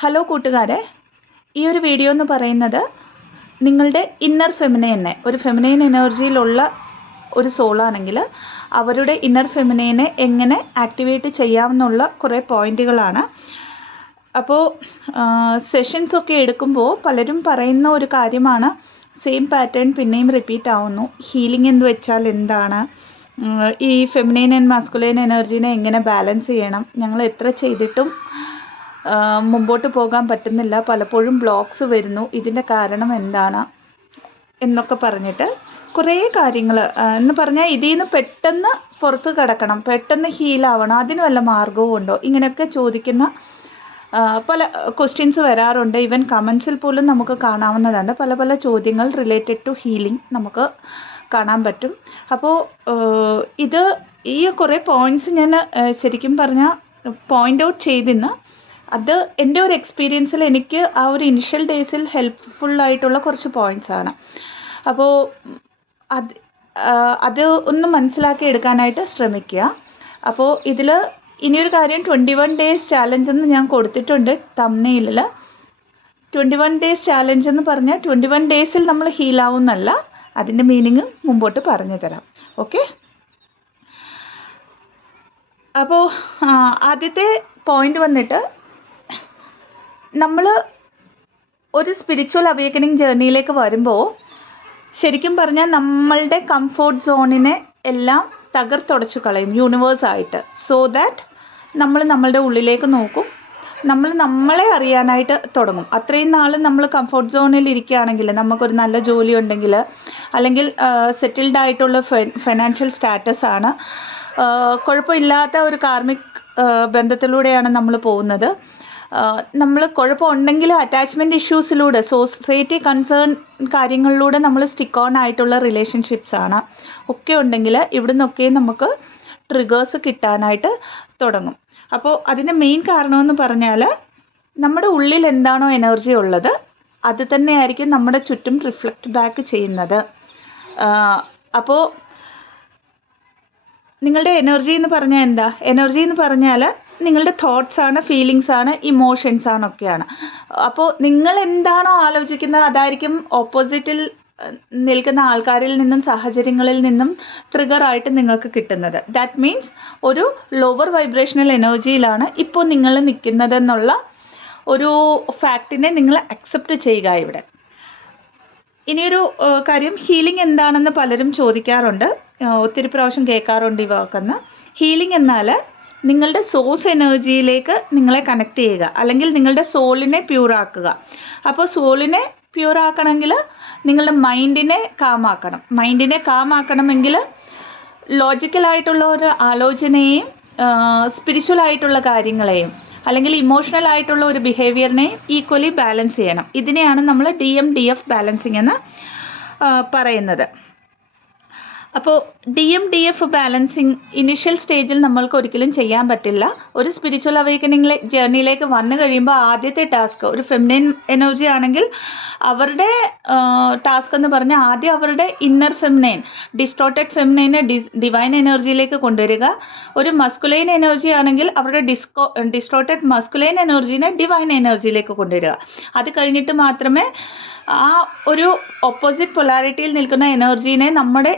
Hello കൂട്ടുകാരെ, ഈ ഒരു വീഡിയോ എന്ന് പറയുന്നത് നിങ്ങളുടെ ഇന്നർ ഫെമിനൈനെ, ഒരു ഫെമിനൈൻ എനർജിയിലുള്ള ഒരു സോളാണെങ്കിൽ അവരുടെ ഇന്നർ ഫെമിനൈനെ എങ്ങനെ ആക്ടിവേറ്റ് ചെയ്യാമെന്നുള്ള കുറേ പോയിന്റുകളാണ്. അപ്പോൾ സെഷൻസൊക്കെ എടുക്കുമ്പോൾ പലരും പറയുന്ന ഒരു കാര്യമാണ്, സെയിം പാറ്റേൺ പിന്നെയും റിപ്പീറ്റ് ആവുന്നു. ഹീലിംഗ് എന്ന് വെച്ചാൽ എന്താണ്, ഈ ഫെമിനൈൻ ആൻഡ് മാസ്കുലൈൻ എനർജീനെ എങ്ങനെ ബാലൻസ് ചെയ്യണം, ഞങ്ങൾ എത്ര ചെയ്തിട്ടും മുമ്പോട്ട് പോകാൻ പറ്റുന്നില്ല, പലപ്പോഴും ബ്ലോക്ക്സ് വരുന്നു, ഇതിൻ്റെ കാരണം എന്താണ് എന്നൊക്കെ പറഞ്ഞിട്ട് കുറേ കാര്യങ്ങൾ എന്ന് പറഞ്ഞാൽ ഇതിൽ നിന്ന് പെട്ടെന്ന് പുറത്ത് കിടക്കണം, പെട്ടെന്ന് ഹീലാവണം, അതിന് വല്ല മാർഗവും ഉണ്ടോ, ഇങ്ങനെയൊക്കെ ചോദിക്കുന്ന പല ക്വസ്റ്റ്യൻസ് വരാറുണ്ട്. ഈവൻ കമൻസിൽ പോലും നമുക്ക് കാണാവുന്നതാണ്. പല പല ചോദ്യങ്ങൾ റിലേറ്റഡ് ടു ഹീലിംഗ് നമുക്ക് കാണാൻ പറ്റും. അപ്പോൾ ഈ കുറേ പോയിൻറ്റ്സ് ഞാൻ ശരിക്കും പറഞ്ഞാൽ പോയിൻ്റ് ഔട്ട് ചെയ്തിന്ന് അത് എൻ്റെ ഒരു എക്സ്പീരിയൻസിൽ എനിക്ക് ആ ഒരു ഇനിഷ്യൽ ഡേയ്സിൽ ഹെൽപ്ഫുള്ളായിട്ടുള്ള കുറച്ച് പോയിൻറ്റ്സ് ആണ്. അപ്പോൾ അത് ഒന്ന് മനസ്സിലാക്കി എടുക്കാനായിട്ട് ശ്രമിക്കുക. അപ്പോൾ ഇതിൽ ഇനിയൊരു കാര്യം, 21 days ചാലഞ്ച് എന്ന് ഞാൻ കൊടുത്തിട്ടുണ്ട് തംബ്നെയിലിൽ. 21 days ചാലഞ്ച് എന്ന് പറഞ്ഞാൽ 21 days നമ്മൾ ഹീലാവുന്നല്ല, അതിൻ്റെ മീനിങ് മുമ്പോട്ട് പറഞ്ഞു തരാം. ഓക്കെ, അപ്പോൾ ആദ്യത്തെ പോയിൻ്റ് വന്നിട്ട്, നമ്മൾ ഒരു സ്പിരിച്വൽ അവേക്കനിങ് ജേർണിയിലേക്ക് വരുമ്പോൾ ശരിക്കും പറഞ്ഞാൽ നമ്മളുടെ കംഫോർട്ട് സോണിനെ എല്ലാം തകർത്തുടച്ചു കളയും യൂണിവേഴ്സായിട്ട്. സോ ദാറ്റ് നമ്മൾ നമ്മളുടെ ഉള്ളിലേക്ക് നോക്കും, നമ്മൾ നമ്മളെ അറിയാനായിട്ട് തുടങ്ങും. അത്രയും നാൾ നമ്മൾ കംഫോർട്ട് സോണിൽ ഇരിക്കുകയാണെങ്കിൽ, നമുക്കൊരു നല്ല ജോലി ഉണ്ടെങ്കിൽ, അല്ലെങ്കിൽ സെറ്റിൽഡ് ആയിട്ടുള്ള ഫൈനാൻഷ്യൽ സ്റ്റാറ്റസ് ആണ്, കുഴപ്പമില്ലാത്ത ഒരു കാർമിക് ബന്ധത്തിലൂടെയാണ് നമ്മൾ പോകുന്നത്, നമ്മൾ കുഴപ്പമുണ്ടെങ്കിൽ അറ്റാച്ച്മെൻറ്റ് ഇഷ്യൂസിലൂടെ, സൊസൈറ്റി കൺസേൺ കാര്യങ്ങളിലൂടെ നമ്മൾ സ്റ്റിക്ക് ഓൺ ആയിട്ടുള്ള റിലേഷൻഷിപ്സാണ് ഒക്കെ ഉണ്ടെങ്കിൽ, ഇവിടെ നിന്നൊക്കെ നമുക്ക് ട്രിഗേഴ്സ് കിട്ടാനായിട്ട് തുടങ്ങും. അപ്പോൾ അതിൻ്റെ മെയിൻ കാരണമെന്ന് പറഞ്ഞാൽ, നമ്മുടെ ഉള്ളിൽ എന്താണോ എനർജി ഉള്ളത് അത് തന്നെയായിരിക്കും നമ്മുടെ ചുറ്റും റിഫ്ലക്റ്റ് ബാക്ക് ചെയ്യുന്നത്. അപ്പോൾ നിങ്ങളുടെ എനർജി എന്ന് പറഞ്ഞാൽ എന്താ? എനർജി എന്ന് പറഞ്ഞാൽ നിങ്ങളുടെ തോട്ട്സ് ആണ്, ഫീലിങ്സ് ആണ്, ഇമോഷൻസ് ആണൊക്കെയാണ്. അപ്പോൾ നിങ്ങൾ എന്താണോ ആലോചിക്കുന്നത് അതായിരിക്കും ഓപ്പോസിറ്റിൽ നിൽക്കുന്ന ആൾക്കാരിൽ നിന്നും സാഹചര്യങ്ങളിൽ നിന്നും ട്രിഗറായിട്ട് നിങ്ങൾക്ക് കിട്ടുന്നത്. ദാറ്റ് മീൻസ് ഒരു ലോവർ വൈബ്രേഷണൽ എനർജിയിലാണ് ഇപ്പോൾ നിങ്ങൾ നിൽക്കുന്നതെന്നുള്ള ഒരു ഫാക്റ്റിനെ നിങ്ങൾ അക്സെപ്റ്റ് ചെയ്യുക. ഇവിടെ ഇനിയൊരു കാര്യം, ഹീലിംഗ് എന്താണെന്ന് പലരും ചോദിക്കാറുണ്ട്, ഒത്തിരി പ്രാവശ്യം കേൾക്കാറുണ്ട് ഈ വാക്കെന്ന്. ഹീലിംഗ് എന്നാൽ നിങ്ങളുടെ സോഴ്സ് എനർജിയിലേക്ക് നിങ്ങളെ കണക്ട് ചെയ്യുക, അല്ലെങ്കിൽ നിങ്ങളുടെ സോളിനെ പ്യൂറാക്കുക. അപ്പോൾ സോളിനെ പ്യൂറാക്കണമെങ്കിൽ നിങ്ങളുടെ മൈൻഡിനെ കാമാക്കണം. മൈൻഡിനെ കാമാക്കണമെങ്കിൽ ലോജിക്കലായിട്ടുള്ള ഒരു ആലോചനയെയും സ്പിരിച്വൽ ആയിട്ടുള്ള കാര്യങ്ങളെയും അല്ലെങ്കിൽ ഇമോഷണൽ ആയിട്ടുള്ള ഒരു ബിഹേവിയറിനെയും ഈക്വലി ബാലൻസ് ചെയ്യണം. ഇതിനെയാണ് നമ്മൾ DMDF ബാലൻസിങ് എന്ന് പറയുന്നത്. അപ്പോൾ DMDF ബാലൻസിങ് ഇനിഷ്യൽ സ്റ്റേജിൽ നമ്മൾക്ക് ഒരിക്കലും ചെയ്യാൻ പറ്റില്ല. ഒരു സ്പിരിച്വൽ അവേക്കനിങ് ജേർണിയിലേക്ക് വന്നു കഴിയുമ്പോൾ ആദ്യത്തെ ടാസ്ക്, ഒരു ഫെമിനൈൻ എനർജി ആണെങ്കിൽ അവരുടെ ടാസ്ക് എന്ന് പറഞ്ഞാൽ ആദ്യം അവരുടെ ഇന്നർ ഫെമിനൈൻ, ഡിസ്റ്റോർട്ടഡ് ഫെമിനൈനെ ഡിവൈൻ എനർജിയിലേക്ക് കൊണ്ടുവരിക. ഒരു മസ്കുലൈൻ എനർജി ആണെങ്കിൽ അവരുടെ ഡിസ്റ്റോർട്ടഡ് മസ്കുലൈൻ എനർജീനെ ഡിവൈൻ എനർജിയിലേക്ക് കൊണ്ടുവരിക. അത് കഴിഞ്ഞിട്ട് മാത്രമേ ആ ഒരു ഓപ്പോസിറ്റ് പൊളാരിറ്റിയിൽ നിൽക്കുന്ന എനർജീനെ നമ്മുടെ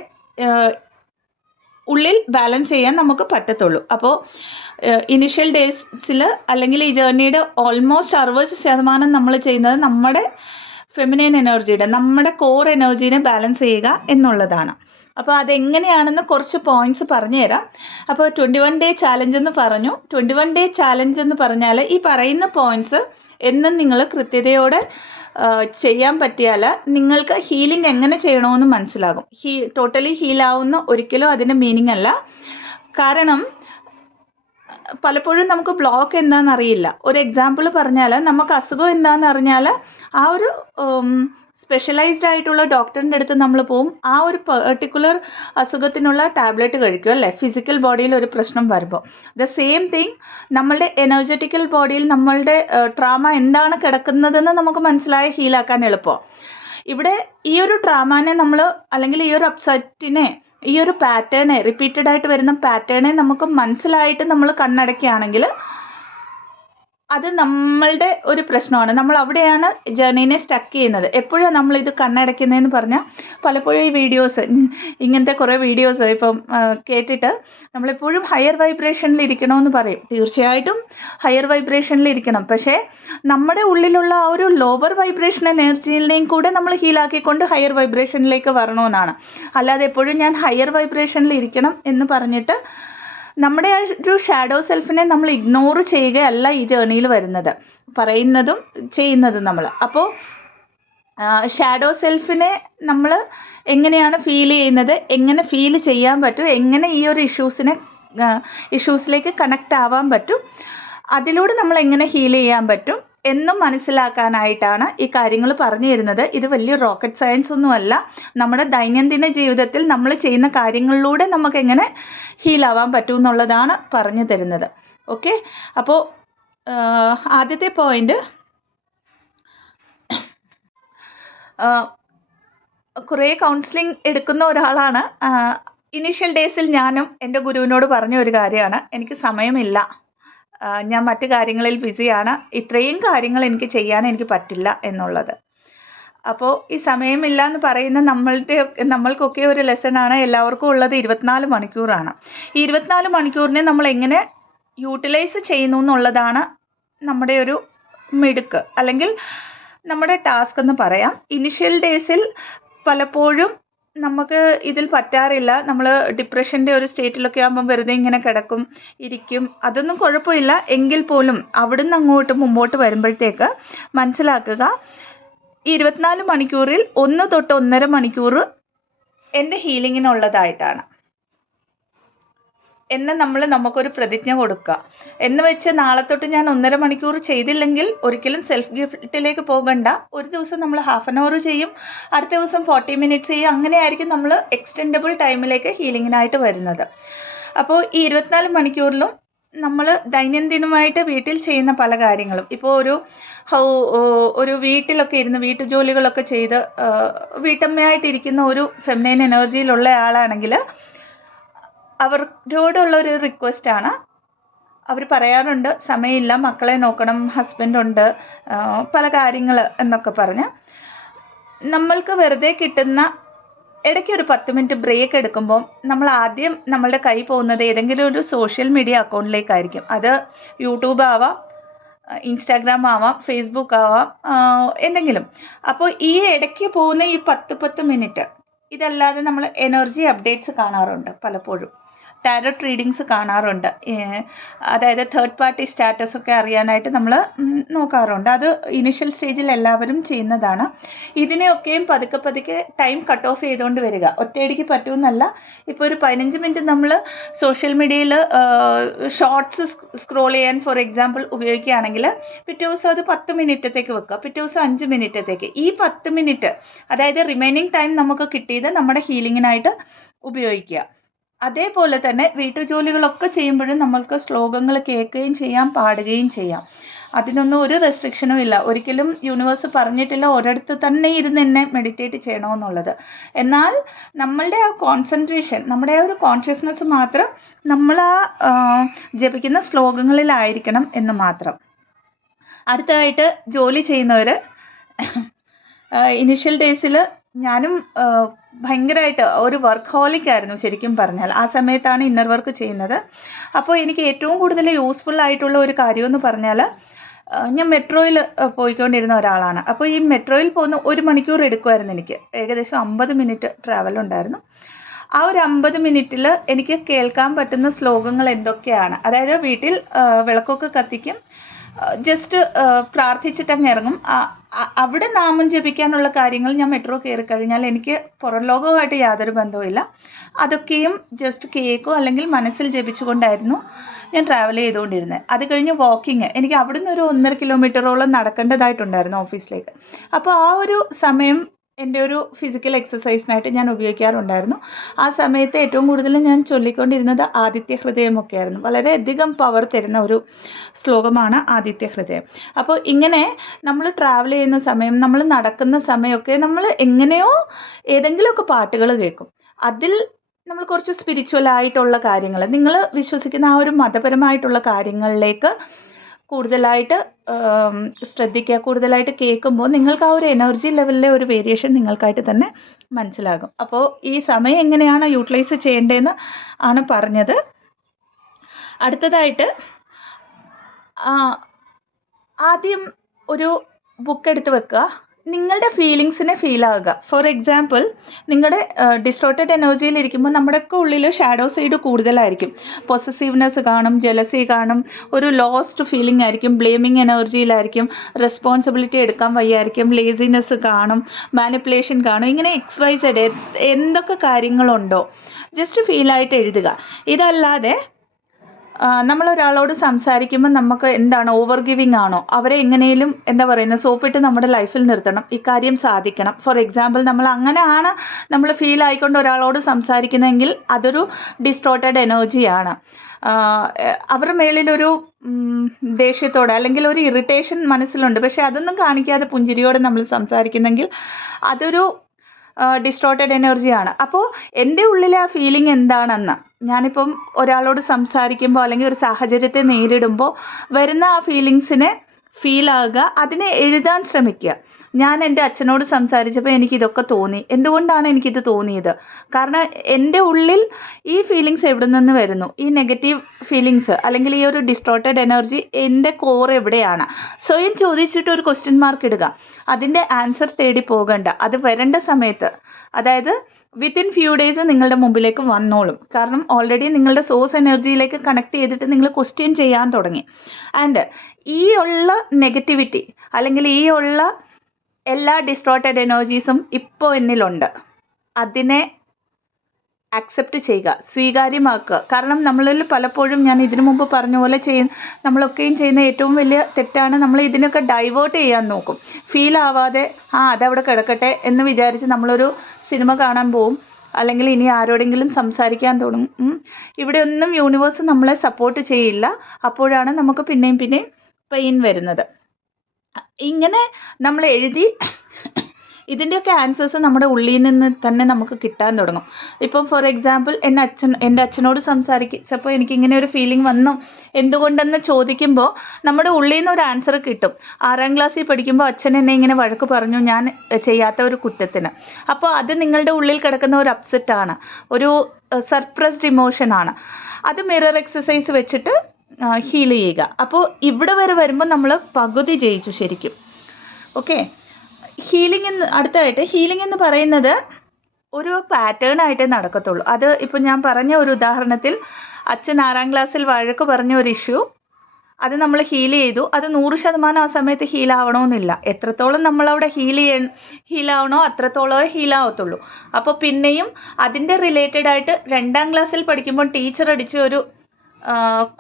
ഉള്ളിൽ ബാലൻസ് ചെയ്യാൻ നമുക്ക് പറ്റത്തുള്ളൂ. അപ്പോൾ ഇനിഷ്യൽ ഡേയ്സിൽ അല്ലെങ്കിൽ ഈ ജേർണിയുടെ ഓൾമോസ്റ്റ് 60% നമ്മൾ ചെയ്യുന്നത് നമ്മുടെ ഫെമിനൈൻ എനർജിയുടെ, നമ്മുടെ കോർ എനർജീനെ ബാലൻസ് ചെയ്യുക എന്നുള്ളതാണ്. അപ്പോൾ അതെങ്ങനെയാണെന്ന് കുറച്ച് പോയിൻറ്റ്സ് പറഞ്ഞു തരാം. അപ്പോൾ 21 day ചാലഞ്ച് എന്ന് പറഞ്ഞു. 21 day ചാലഞ്ച് എന്ന് പറഞ്ഞാൽ ഈ പറയുന്ന പോയിൻറ്റ്സ് എന്നും നിങ്ങൾ കൃത്യതയോടെ ചെയ്യാൻ പറ്റിയാൽ നിങ്ങൾക്ക് ഹീലിംഗ് എങ്ങനെ ചെയ്യണമെന്ന് മനസ്സിലാകും. ടോട്ടലി ഹീലാവുന്ന ഒരിക്കലും അതിൻ്റെ മീനിങ് അല്ല. കാരണം പലപ്പോഴും നമുക്ക് ബ്ലോക്ക് എന്താണെന്ന് അറിയില്ല. ഒരു എക്സാമ്പിൾ പറഞ്ഞാൽ, നമുക്ക് അസുഖം എന്താണെന്ന് അറിഞ്ഞാൽ ആ ഒരു സ്പെഷ്യലൈസ്ഡ് ആയിട്ടുള്ള ഡോക്ടറിൻ്റെ അടുത്ത് നമ്മൾ പോവും, ആ ഒരു പെർട്ടിക്കുലർ അസുഖത്തിനുള്ള ടാബ്ലറ്റ് കഴിക്കും അല്ലേ, ഫിസിക്കൽ ബോഡിയിൽ ഒരു പ്രശ്നം വരുമ്പോൾ. ദ സെയിം തിങ് നമ്മളുടെ എനർജറ്റിക്കൽ ബോഡിയിൽ നമ്മളുടെ ട്രാമ എന്താണ് കിടക്കുന്നതെന്ന് നമുക്ക് മനസ്സിലായി ഹീലാക്കാൻ എളുപ്പമാണ്. ഇവിടെ ഈ ഒരു ട്രാമാനെ നമ്മൾ, അല്ലെങ്കിൽ ഈ ഒരു അപ്സെറ്റിനെ, ഈ ഒരു പാറ്റേണെ, റിപ്പീറ്റഡ് ആയിട്ട് വരുന്ന പാറ്റേണെ നമുക്ക് മനസ്സിലായിട്ട് നമ്മൾ കണ്ണടക്കുകയാണെങ്കിൽ അത് നമ്മളുടെ ഒരു പ്രശ്നമാണ്. നമ്മൾ അവിടെയാണ് ജേർണീനെ സ്റ്റക്ക് ചെയ്യുന്നത്. എപ്പോഴാണ് നമ്മളിത് കണ്ണടയ്ക്കുന്നതെന്ന് പറഞ്ഞാൽ പലപ്പോഴും ഈ വീഡിയോസ് ഇങ്ങനത്തെ കുറേ വീഡിയോസ് ഇപ്പം കേട്ടിട്ട് നമ്മളെപ്പോഴും ഹയർ വൈബ്രേഷനിൽ ഇരിക്കണമെന്ന് പറയും. തീർച്ചയായിട്ടും ഹയർ വൈബ്രേഷനിൽ ഇരിക്കണം. പക്ഷേ നമ്മുടെ ഉള്ളിലുള്ള ആ ഒരു ലോവർ വൈബ്രേഷൻ എനർജിയിലെയും കൂടെ നമ്മൾ ഹീലാക്കിക്കൊണ്ട് ഹയർ വൈബ്രേഷനിലേക്ക് വരണമെന്നാണ്. അല്ലാതെ എപ്പോഴും ഞാൻ ഹയർ വൈബ്രേഷനിൽ ഇരിക്കണം എന്ന് പറഞ്ഞിട്ട് നമ്മുടെ ആ ഒരു ഷാഡോ സെൽഫിനെ നമ്മൾ ഇഗ്നോർ ചെയ്യുകയല്ല ഈ ജേർണിയിൽ വരുന്നത്, പറയുന്നതും ചെയ്യുന്നതും നമ്മൾ. അപ്പോൾ ഷാഡോ സെൽഫിനെ നമ്മൾ എങ്ങനെയാണ് ഫീൽ ചെയ്യുന്നത്, എങ്ങനെ ഫീൽ ചെയ്യാൻ പറ്റും, എങ്ങനെ ഈ ഒരു ഇഷ്യൂസിലേക്ക് കണക്റ്റ് ആവാൻ പറ്റും, അതിലൂടെ നമ്മൾ എങ്ങനെ ഹീൽ ചെയ്യാൻ പറ്റും എന്നും മനസ്സിലാക്കാനായിട്ടാണ് ഈ കാര്യങ്ങൾ പറഞ്ഞു തരുന്നത്. ഇത് വലിയ റോക്കറ്റ് സയൻസ് ഒന്നുമല്ല. നമ്മുടെ ദൈനംദിന ജീവിതത്തിൽ നമ്മൾ ചെയ്യുന്ന കാര്യങ്ങളിലൂടെ നമുക്ക് എങ്ങനെ ഹീലാവാൻ പറ്റും എന്നുള്ളതാണ് പറഞ്ഞു തരുന്നത്. ഓക്കെ, അപ്പോൾ ആദ്യത്തെ പോയിന്റ്, കുറേ കൗൺസിലിംഗ് എടുക്കുന്ന ഒരാളാണ്. ഇനീഷ്യൽ ഡേയ്സിൽ ഞാനും എൻ്റെ ഗുരുവിനോട് പറഞ്ഞ ഒരു കാര്യമാണ്, എനിക്ക് സമയമില്ല, ഞാൻ മറ്റു കാര്യങ്ങളിൽ ബിസിയാണ്, ഇത്രയും കാര്യങ്ങൾ എനിക്ക് ചെയ്യാൻ എനിക്ക് പറ്റില്ല എന്നുള്ളത്. അപ്പോൾ ഈ സമയമില്ല എന്ന് പറയുന്ന നമ്മൾക്കൊക്കെ ഒരു ലെസണാണ് എല്ലാവർക്കും ഉള്ളത്. 24 മണിക്കൂറാണ്. ഈ 24 മണിക്കൂറിനെ നമ്മൾ എങ്ങനെ യൂട്ടിലൈസ് ചെയ്യുന്നു എന്നുള്ളതാണ് നമ്മുടെ ഒരു മിടുക്ക്, അല്ലെങ്കിൽ നമ്മുടെ ടാസ്ക് എന്ന് പറയാം. ഇനിഷ്യൽ ഡേയ്സിൽ പലപ്പോഴും നമുക്ക് ഇതിൽ പറ്റാറില്ല. നമ്മൾ ഡിപ്രഷൻ്റെ ഒരു സ്റ്റേറ്റിലൊക്കെ ആകുമ്പം വെറുതെ ഇങ്ങനെ കിടക്കും, ഇരിക്കും, അതൊന്നും കുഴപ്പമില്ല. എങ്കിൽ പോലും അവിടുന്ന് അങ്ങോട്ട് മുമ്പോട്ട് വരുമ്പോഴത്തേക്ക് മനസ്സിലാക്കുക, ഈ 24 മണിക്കൂറിൽ 1 തൊട്ട് 1.5 മണിക്കൂർ എൻ്റെ ഹീലിങ്ങിനുള്ളതായിട്ടാണ് എന്ന് നമുക്കൊരു പ്രതിജ്ഞ കൊടുക്കുക. എന്ന് വെച്ച് നാളെ തൊട്ട് ഞാൻ 1.5 മണിക്കൂർ ചെയ്തില്ലെങ്കിൽ ഒരിക്കലും സെൽഫ് ഗിഫ്റ്റിലേക്ക് പോകണ്ട. ഒരു ദിവസം നമ്മൾ ½ ആൻ അവർ ചെയ്യും, അടുത്ത ദിവസം 40 മിനിറ്റ്സ് ചെയ്യും. അങ്ങനെയായിരിക്കും നമ്മൾ എക്സ്റ്റെൻഡബിൾ ടൈമിലേക്ക് ഹീലിങ്ങിനായിട്ട് വരുന്നത്. അപ്പോൾ ഈ 24 മണിക്കൂറിലും നമ്മൾ ദൈനംദിനമായിട്ട് വീട്ടിൽ ചെയ്യുന്ന പല കാര്യങ്ങളും, ഇപ്പോൾ ഒരു വീട്ടിലൊക്കെ ഇരുന്ന് വീട്ടുജോലികളൊക്കെ ചെയ്ത് വീട്ടമ്മയായിട്ടിരിക്കുന്ന ഒരു ഫെമിനൈൻ എനർജിയിലുള്ള ആളാണെങ്കിൽ അവരോടുള്ള ഒരു റിക്വസ്റ്റാണ്, അവർ പറയാറുണ്ട് സമയമില്ല, മക്കളെ നോക്കണം, ഹസ്ബൻഡുണ്ട്, പല കാര്യങ്ങൾ എന്നൊക്കെ പറഞ്ഞ് നമ്മൾക്ക് വെറുതെ കിട്ടുന്ന ഇടയ്ക്ക് ഒരു 10 മിനിറ്റ് ബ്രേക്ക് എടുക്കുമ്പോൾ നമ്മൾ ആദ്യം നമ്മളുടെ കൈ പോകുന്നത് ഏതെങ്കിലും ഒരു സോഷ്യൽ മീഡിയ അക്കൗണ്ടിലേക്കായിരിക്കും. അത് യൂട്യൂബ് ആവാം, ഇൻസ്റ്റാഗ്രാം ആവാം, ഫേസ്ബുക്ക് ആവാം, എന്തെങ്കിലും. അപ്പോൾ ഈ ഇടയ്ക്ക് പോകുന്ന ഈ 10 മിനിറ്റ് ഇതല്ലാതെ നമ്മൾ എനർജി അപ്ഡേറ്റ്സ് കാണാറുണ്ട്, പലപ്പോഴും ടാരോട്ട് റീഡിങ്സ് കാണാറുണ്ട്. അതായത് തേർഡ് പാർട്ടി സ്റ്റാറ്റസ് ഒക്കെ അറിയാനായിട്ട് നമ്മൾ നോക്കാറുണ്ട്. അത് ഇനിഷ്യൽ സ്റ്റേജിൽ എല്ലാവരും ചെയ്യുന്നതാണ്. ഇതിനെയൊക്കെയും പതുക്കെ ടൈം കട്ട് ഓഫ് ചെയ്തുകൊണ്ട് വരിക. ഒറ്റയടിക്ക് പറ്റുമെന്നല്ല. ഇപ്പോൾ ഒരു 15 മിനിറ്റ് നമ്മൾ സോഷ്യൽ മീഡിയയിൽ ഷോർട്സ് സ്ക്രോൾ ചെയ്യാൻ ഫോർ എക്സാമ്പിൾ ഉപയോഗിക്കുകയാണെങ്കിൽ പിറ്റേ ദിവസം അത് 10 മിനിറ്റത്തേക്ക് വെക്കുക, പിറ്റേ ദിവസം 5 മിനിറ്റത്തേക്ക്. ഈ 10 മിനിറ്റ് അതായത് റിമൈനിങ് ടൈം നമുക്ക് കിട്ടിയത് നമ്മുടെ ഹീലിങ്ങിനായിട്ട് ഉപയോഗിക്കുക. അതേപോലെ തന്നെ വീട്ടുജോലികളൊക്കെ ചെയ്യുമ്പോഴും നമ്മൾക്ക് ശ്ലോകങ്ങൾ കേൾക്കുകയും ചെയ്യാം, പാടുകയും ചെയ്യാം. അതിനൊന്നും ഒരു റെസ്ട്രിക്ഷനും ഇല്ല. ഒരിക്കലും യൂണിവേഴ്സ് പറഞ്ഞിട്ടില്ല ഒരിടത്ത് തന്നെ ഇരുന്ന് എന്നെ മെഡിറ്റേറ്റ് ചെയ്യണമെന്നുള്ളത്. എന്നാൽ നമ്മളുടെ ആ കോൺസെൻട്രേഷൻ, നമ്മുടെ ആ ഒരു കോൺഷ്യസ്നെസ് മാത്രം നമ്മൾ ആ ജപിക്കുന്ന ശ്ലോകങ്ങളിലായിരിക്കണം എന്ന് മാത്രം. അടുത്തതായിട്ട് ജോലി ചെയ്യുന്നവർ, ഇനിഷ്യൽ ഡേയ്സിൽ ഞാനും ഭയങ്കരമായിട്ട് ഒരു വർക്ക് ഹോളിക് ആയിരുന്നു ശരിക്കും പറഞ്ഞാൽ. ആ സമയത്താണ് ഇന്നർ വർക്ക് ചെയ്യുന്നത്. അപ്പോൾ എനിക്ക് ഏറ്റവും കൂടുതൽ യൂസ്ഫുൾ ആയിട്ടുള്ള ഒരു കാര്യമെന്ന് പറഞ്ഞാൽ, ഞാൻ മെട്രോയിൽ പോയിക്കൊണ്ടിരുന്ന ഒരാളാണ്. അപ്പോൾ ഈ മെട്രോയിൽ പോകുന്ന 1 മണിക്കൂർ എടുക്കുമായിരുന്നു എനിക്ക്. ഏകദേശം 50 മിനിറ്റ് ട്രാവൽ ഉണ്ടായിരുന്നു. ആ ഒരു 50 മിനിറ്റിൽ എനിക്ക് കേൾക്കാൻ പറ്റുന്ന ശ്ലോകങ്ങൾ എന്തൊക്കെയാണ്, അതായത് വീട്ടിൽ വിളക്കൊക്കെ കത്തിക്കും, ജസ്റ്റ് പ്രാർത്ഥിച്ചിട്ടങ്ങ് ഇറങ്ങും. അവിടെ നാമം ജപിക്കാനുള്ള കാര്യങ്ങൾ ഞാൻ മെട്രോ കയറി കഴിഞ്ഞാൽ എനിക്ക് പുറം ലോകവുമായിട്ട് യാതൊരു ബന്ധവുമില്ല. അതൊക്കെയും ജസ്റ്റ് കേൾക്കോ അല്ലെങ്കിൽ മനസ്സിൽ ജപിച്ചുകൊണ്ടായിരുന്നു ഞാൻ ട്രാവൽ ചെയ്തുകൊണ്ടിരുന്നത്. അത് കഴിഞ്ഞ് വാക്കിങ്, എനിക്ക് അവിടുന്ന് ഒരു 1.5 കിലോമീറ്ററോളം നടക്കേണ്ടതായിട്ടുണ്ടായിരുന്നു ഓഫീസിലേക്ക്. അപ്പോൾ ആ ഒരു സമയം എൻ്റെ ഒരു ഫിസിക്കൽ എക്സസൈസിനായിട്ട് ഞാൻ ഉപയോഗിക്കാറുണ്ടായിരുന്നു. ആ സമയത്ത് ഏറ്റവും കൂടുതൽ ഞാൻ ചൊല്ലിക്കൊണ്ടിരുന്നത് ആദിത്യ ഹൃദയമൊക്കെയായിരുന്നു. വളരെയധികം പവർ തരുന്ന ഒരു ശ്ലോകമാണ് ആദിത്യ ഹൃദയം. അപ്പോൾ ഇങ്ങനെ നമ്മൾ ട്രാവൽ ചെയ്യുന്ന സമയം, നമ്മൾ നടക്കുന്ന സമയമൊക്കെ നമ്മൾ എങ്ങനെയോ ഏതെങ്കിലുമൊക്കെ പാട്ടുകൾ കേൾക്കും. അതിൽ നമ്മൾ കുറച്ച് സ്പിരിച്വലായിട്ടുള്ള കാര്യങ്ങൾ, നിങ്ങൾ വിശ്വസിക്കുന്ന ആ ഒരു മതപരമായിട്ടുള്ള കാര്യങ്ങളിലേക്ക് കൂടുതലായിട്ട് ശ്രദ്ധിക്കുക. കൂടുതലായിട്ട് കേൾക്കുമ്പോൾ നിങ്ങൾക്ക് ആ ഒരു എനർജി ലെവലിലെ ഒരു വേരിയേഷൻ നിങ്ങൾക്കായിട്ട് തന്നെ മനസ്സിലാകും. അപ്പോൾ ഈ സമയം എങ്ങനെയാണ് യൂട്ടിലൈസ് ചെയ്യേണ്ടതെന്ന് ആണ് പറഞ്ഞത്. അടുത്തതായിട്ട് ആദ്യം ഒരു ബുക്ക് എടുത്ത് വെക്കുക. നിങ്ങളുടെ ഫീലിങ്സിനെ ഫീൽ ആവുക. ഫോർ എക്സാമ്പിൾ, നിങ്ങളുടെ ഡിസ്റ്റോർട്ടഡ് എനർജിയിൽ ഇരിക്കുമ്പോൾ നമ്മുടെയൊക്കെ ഉള്ളിൽ ഷാഡോ സൈഡ് കൂടുതലായിരിക്കും. പൊസസീവ്നെസ് കാണും, ജലസി കാണും, ഒരു ലോസ്റ്റ് ഫീലിംഗ് ആയിരിക്കും, ബ്ലെയിമിങ് എനർജിയിലായിരിക്കും, റെസ്പോൺസിബിലിറ്റി എടുക്കാൻ വയ്യായിരിക്കും, ലേസിനെസ് കാണും, മാനിപ്പുലേഷൻ കാണും. ഇങ്ങനെ XYZ എന്തൊക്കെ കാര്യങ്ങളുണ്ടോ ജസ്റ്റ് ഫീലായിട്ട് എഴുതുക. ഇതല്ലാതെ നമ്മളൊരാളോട് സംസാരിക്കുമ്പോൾ നമുക്ക് എന്താണ്, ഓവർ ഗിവിങ് ആണോ, അവരെ എങ്ങനെയും എന്താ പറയുന്നത് സോപ്പിട്ട് നമ്മുടെ ലൈഫിൽ നിർത്തണം, ഇക്കാര്യം സാധിക്കണം. ഫോർ എക്സാമ്പിൾ, നമ്മൾ അങ്ങനെയാണ് നമ്മൾ ഫീൽ ആയിക്കൊണ്ട് ഒരാളോട് സംസാരിക്കുന്നതെങ്കിൽ അതൊരു ഡിസ്റ്റോർട്ടഡ് എനർജിയാണ്. അവരുടെ മേളിലൊരു ദേഷ്യത്തോടെ അല്ലെങ്കിൽ ഒരു ഇറിറ്റേഷൻ മനസ്സിലുണ്ട്, പക്ഷേ അതൊന്നും കാണിക്കാതെ പുഞ്ചിരിയോടെ നമ്മൾ സംസാരിക്കുന്നെങ്കിൽ അതൊരു ഡിസ്റ്റോർട്ടഡ് എനർജിയാണ്. അപ്പോൾ എൻ്റെ ഉള്ളിലെ ആ ഫീലിംഗ് എന്താണെന്ന് ഞാനിപ്പം ഒരാളോട് സംസാരിക്കുമ്പോൾ അല്ലെങ്കിൽ ഒരു സാഹചര്യത്തെ നേരിടുമ്പോൾ വരുന്ന ആ ഫീലിങ്സിനെ ഫീൽ ആകുക, അതിനെ എഴുതാൻ ശ്രമിക്കുക. ഞാൻ എൻ്റെ അച്ഛനോട് സംസാരിച്ചപ്പോൾ എനിക്കിതൊക്കെ തോന്നി. എന്തുകൊണ്ടാണ് എനിക്കിത് തോന്നിയത്? കാരണം എൻ്റെ ഉള്ളിൽ ഈ ഫീലിങ്സ് എവിടെ നിന്ന് വരുന്നു? ഈ നെഗറ്റീവ് ഫീലിങ്സ് അല്ലെങ്കിൽ ഈ ഒരു ഡിസ്റ്റോർട്ടഡ് എനർജി എൻ്റെ കോർ എവിടെയാണ്? സ്വയം ചോദിച്ചിട്ട് ഒരു ക്വസ്റ്റ്യൻ മാർക്ക് ഇടുക. അതിൻ്റെ ആൻസർ തേടി പോകണ്ട. അത് വരേണ്ട സമയത്ത്, അതായത് വിത്തിൻ ഫ്യൂ ഡേയ്സ് നിങ്ങളുടെ മുമ്പിലേക്ക് വന്നോളും. കാരണം ഓൾറെഡി നിങ്ങളുടെ സോഴ്സ് എനർജിയിലേക്ക് കണക്ട് ചെയ്തിട്ട് നിങ്ങൾ ക്വസ്റ്റ്യൻ ചെയ്യാൻ തുടങ്ങി. ആൻഡ് ഈ ഉള്ള നെഗറ്റിവിറ്റി അല്ലെങ്കിൽ ഈ ഉള്ള എല്ലാ ഡിസ്റ്റോർട്ടഡ് എനർജീസും ഇപ്പോൾ എന്നിലുണ്ട്. അതിനെ അക്സെപ്റ്റ് ചെയ്യുക, സ്വീകാര്യമാക്കുക. കാരണം നമ്മളിൽ പലപ്പോഴും ഞാൻ ഇതിനു മുമ്പ് പറഞ്ഞ പോലെ നമ്മളൊക്കെയും ചെയ്യുന്ന ഏറ്റവും വലിയ തെറ്റാണ്, നമ്മൾ ഇതിനൊക്കെ ഡൈവേർട്ട് ചെയ്യാൻ നോക്കും. ഫീൽ ആവാതെ അതവിടെ കിടക്കട്ടെ എന്ന് വിചാരിച്ച് നമ്മളൊരു സിനിമ കാണാൻ പോവും, അല്ലെങ്കിൽ ഇനി ആരോടെങ്കിലും സംസാരിക്കാൻ തുടങ്ങും. ഇവിടെ ഒന്നും യൂണിവേഴ്സ് നമ്മളെ സപ്പോർട്ട് ചെയ്യില്ല. അപ്പോഴാണ് നമുക്ക് പിന്നെയും പെയിൻ വരുന്നത്. ഇങ്ങനെ നമ്മൾ എഴുതി ഇതിൻ്റെയൊക്കെ ആൻസേഴ്സ് നമ്മുടെ ഉള്ളിൽ നിന്ന് തന്നെ നമുക്ക് കിട്ടാൻ തുടങ്ങും. ഇപ്പം ഫോർ എക്സാമ്പിൾ, എൻ്റെ അച്ഛനോട് സംസാരിച്ചപ്പോൾ എനിക്കിങ്ങനെ ഒരു ഫീലിംഗ് വന്നു എന്തുകൊണ്ടെന്ന് ചോദിക്കുമ്പോൾ നമ്മുടെ ഉള്ളിൽ നിന്ന് ഒരു ആൻസർ കിട്ടും. 6ാം ക്ലാസ്സിൽ പഠിക്കുമ്പോൾ അച്ഛൻ എന്നെ ഇങ്ങനെ വഴക്ക് പറഞ്ഞു ഞാൻ ചെയ്യാത്ത ഒരു കുറ്റത്തിന്. അപ്പോൾ അത് നിങ്ങളുടെ ഉള്ളിൽ കിടക്കുന്ന ഒരു അപ്സെറ്റാണ്, ഒരു സർപ്രസ്ഡ് ഇമോഷനാണ്. അത് മിറർ എക്സസൈസ് വെച്ചിട്ട് ഹീൽ ചെയ്യുക. അപ്പോൾ ഇവിടെ വരെ വരുമ്പോൾ നമ്മൾ പകുതി ജയിച്ചു ശരിക്കും. ഓക്കെ, അടുത്തായിട്ട് ഹീലിംഗ് എന്ന് പറയുന്നത് ഒരു പാറ്റേൺ ആയിട്ടേ നടക്കത്തുള്ളൂ. അത് ഇപ്പം ഞാൻ പറഞ്ഞ ഒരു ഉദാഹരണത്തിൽ അച്ഛൻ 6ാം ക്ലാസ്സിൽ വഴക്ക് പറഞ്ഞ ഒരു ഇഷ്യൂ, അത് നമ്മൾ ഹീൽ ചെയ്തു. അത് 100% ആ സമയത്ത് ഹീലാവണമെന്നില്ല. എത്രത്തോളം നമ്മളവിടെ ഹീലാവണോ അത്രത്തോളമേ ഹീലാവത്തുള്ളൂ. അപ്പോൾ പിന്നെയും അതിൻ്റെ റിലേറ്റഡ് ആയിട്ട് 2ാം ക്ലാസ്സിൽ പഠിക്കുമ്പോൾ ടീച്ചർ അടിച്ച ഒരു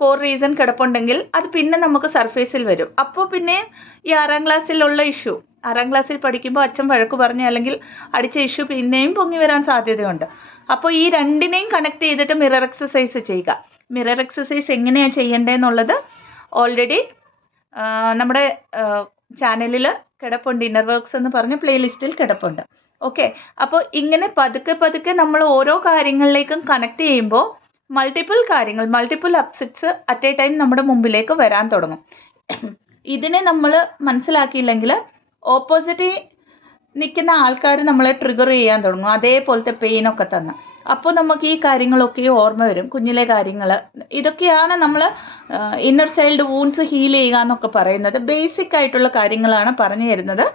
കോർ റീസൺ കിടപ്പുണ്ടെങ്കിൽ അത് പിന്നെ നമുക്ക് സർഫേസിൽ വരും. അപ്പോൾ പിന്നെ ഈ 6ാം ക്ലാസ്സിലുള്ള ഇഷ്യൂ, 6ാം ക്ലാസ്സിൽ പഠിക്കുമ്പോൾ അച്ഛൻ വഴക്ക് പറഞ്ഞ് അല്ലെങ്കിൽ അടിച്ച ഇഷ്യൂ പിന്നെയും പൊങ്ങി വരാൻ സാധ്യതയുണ്ട്. അപ്പോൾ ഈ രണ്ടിനെയും കണക്ട് ചെയ്തിട്ട് മിറർ എക്സസൈസ് ചെയ്യുക. മിറർ എക്സസൈസ് എങ്ങനെയാണ് ചെയ്യേണ്ടതെന്നുള്ളത് ഓൾറെഡി നമ്മുടെ ചാനലിൽ കിടപ്പുണ്ട്. ഇന്നർ വർക്ക്സ് എന്ന് പറഞ്ഞ പ്ലേലിസ്റ്റിൽ കിടപ്പുണ്ട്. ഓക്കെ, അപ്പോൾ ഇങ്ങനെ പതുക്കെ നമ്മൾ ഓരോ കാര്യങ്ങളിലേക്കും കണക്ട് ചെയ്യുമ്പോൾ multiple upsets at A time നമ്മുടെ മുമ്പിലേക്ക് വരാൻ തുടങ്ങും. ഇതിനെ നമ്മൾ മനസ്സിലാക്കിയില്ലെങ്കിൽ ഓപ്പോസിറ്റ് നിൽക്കുന്ന ആൾക്കാർ നമ്മളെ ട്രിഗർ ചെയ്യാൻ തുടങ്ങും, അതേപോലത്തെ പെയിനൊക്കെ തന്നെ. അപ്പോൾ നമുക്ക് ഈ കാര്യങ്ങളൊക്കെ ഓർമ്മ വരും, കുഞ്ഞിലെ കാര്യങ്ങൾ. ഇതൊക്കെയാണ് നമ്മൾ ഇന്നർ ചൈൽഡ് വൂൺസ് ഹീൽ ചെയ്യുക എന്നൊക്കെ പറയുന്നത്. ബേസിക് ആയിട്ടുള്ള കാര്യങ്ങളാണ് പറഞ്ഞു തരുന്നത്.